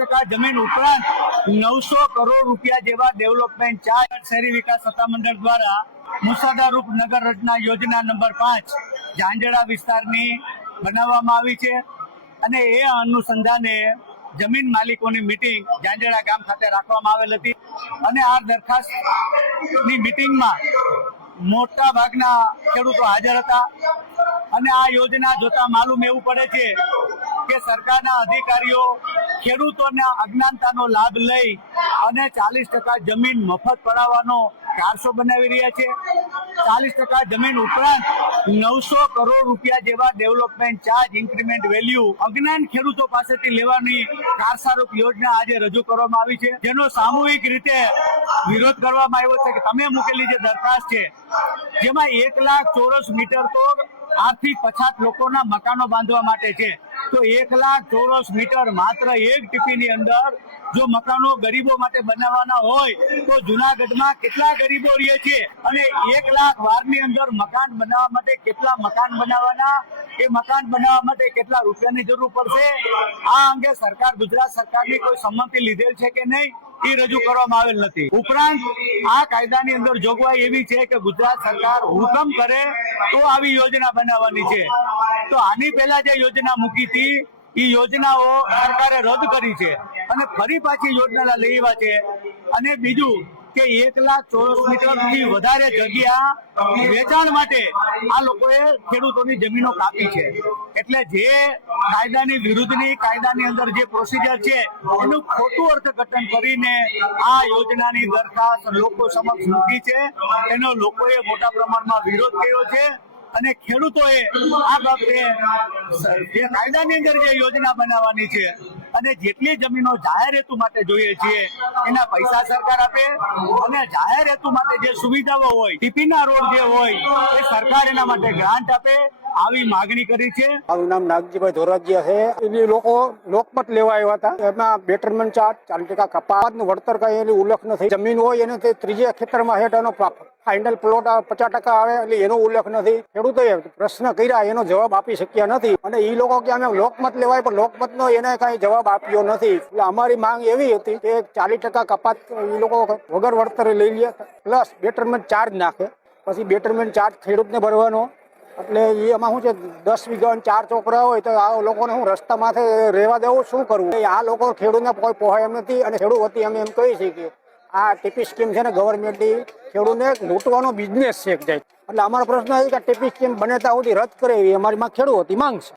40% જમીન ઉપરાંત 900 કરોડ રૂપિયા જેવા ડેવલપમેન્ટ ચાર્જ શહેરી વિકાસ સત્તામંડળ દ્વારા મુસાદારૂપ નગર રચના યોજના નંબર 5 ઝાંઝડા વિસ્તારની બનાવવામાં આવી છે અને એ અનુસંધાને જમીન માલિકોની મીટિંગ ઝાંઝડા ગામ ખાતે રાખવામાં આવેલ હતી અને આ દરખાસ્તની મીટિંગમાં મોટા ભાગના ખેડૂતો હાજર હતા અને આ યોજના જોતા માલુમ એવું પડે છે કે સરકારના અધિકારીઓ ખેડૂતોના અજ્ઞાનતાનો લાભ લઈ અને 40% જમીન મફત પડાવવાનો કારસો બનાવી રહ્યા છે। 40% જમીન ઉપરાંત 900 કરોડ રૂપિયા જેવા ડેવલપમેન્ટ ચાર્જ ઇન્ક્રીમેન્ટ વેલ્યુ અજ્ઞાન ખેડૂતો પાસેથી લેવાની કારસારૂપ યોજના આજે રજૂ કરવામાં આવી છે, જેનો સામૂહિક રીતે વિરોધ કરવામાં આવ્યો છે કે તમે મૂકેલી જે દરખાસ્ત છે જેમાં 1 લાખ ચોરસ મીટર તો આર્થિક પછાત લોકોના મકાનો બાંધવા માટે છે, તો 1 લાખ ચોરસ મીટર માત્ર એક ટીપીની અંદર જો મકાનો ગરીબો માટે બનાવવાના હોય તો જુનાગઢમાં કેટલા ગરીબો રહે છે અને 1 લાખ વારની અંદર મકાન બનાવવા માટે કેટલા મકાન બનાવવાના, એ મકાન બનાવવા માટે કેટલા રૂપિયાની જરૂર પડશે, આ અંગે સરકાર ગુજરાત સરકારની કોઈ સંમતિ લીધેલ છે કે નહીં એ રજૂ કરવામાં આવેલ નથી। ઉપરાંત આ કાયદાની અંદર જોગવાઈ એવી છે કે ગુજરાત સરકાર હુકમ કરે તો આવી યોજના બનાવવાની છે, તો આની પહેલા જે યોજના મૂકી હતી એ યોજનાઓ સરકારે રદ કરી છે અને ફરી પાછી યોજના લઈ આવ્યા છે અને બીજું કે 1 લાખ ચોરસ મીટરથી વધારે જગ્યા વેચાણ માટે આ લોકોએ ખેડૂતોની જમીનો કાપી છે, એટલે જે કાયદાની વિરુદ્ધની કાયદાની અંદર જે પ્રોસિજર છે એનું ખોટું અર્થઘટન કરીને આ યોજનાની દરખાસ્ત લોકો સમક્ષ મૂકી છે, એનો લોકોએ મોટા પ્રમાણમાં વિરોધ કર્યો છે અને ખેડૂતોએ આ બાબતે જે કાયદાની અંદર જે યોજના બનાવવાની છે અને જેટલી જમીનો જાહેર હેતુ માટે જોઈએ છીએ એના પૈસા સરકાર આપે અને જાહેર હેતુ માટે જે સુવિધાઓ હોય ટીપીના રોડ જે હોય એ સરકાર એના માટે ગ્રાન્ટ આપે, આવી માગણી કરી છે। મારું નામ નાગજીભાઈ ધોરાજીયા છે। એ લોકો લોકમત લેવા આવ્યા હતા, એમાં બેટરમેન્ટ ચાર્જ 40% કપાતનું વળતર કઈ એની ઉલ્લેખ નથી, જમીન હોય એને તે ત્રીજા ખેતરમાં હેઠ એનો ફાઇનલ પ્લોટ 50% આવે એટલે એનો ઉલ્લેખ નથી। ખેડૂતોએ પ્રશ્ન કર્યા એનો જવાબ આપી શક્યા નથી અને એ લોકો કે અમે લોકમત લેવાય પણ લોકમતનો એને કઈ જવાબ આપ્યો નથી, એટલે અમારી માંગ એવી હતી કે 40% કપાત એ લોકો વગર વળતરે લઈ લે પ્લસ બેટરમેન્ટ ચાર્જ નાખે, પછી બેટરમેન્ટ ચાર્જ ખેડૂતને ભરવાનો, એટલે એ એમાં શું છે 10 વીઘા 4 છોકરા હોય તો આ લોકોને હું રસ્તા માથે રહેવા દેવું શું કરવું, આ લોકો ખેડૂતને કોઈ પોહાય એમ નથી અને ખેડૂત વતી અમે એમ કહી છીએ કે આ ટીપી સ્કીમ છે ને ગવર્મેન્ટની ખેડૂતને લૂંટવાનો બિઝનેસ છે જાય, એટલે અમારો પ્રશ્ન એ કે ટીપી સ્કીમ બને ત્યાં સુધી રદ કરે એવી અમારી ખેડૂત વતી માંગ છે।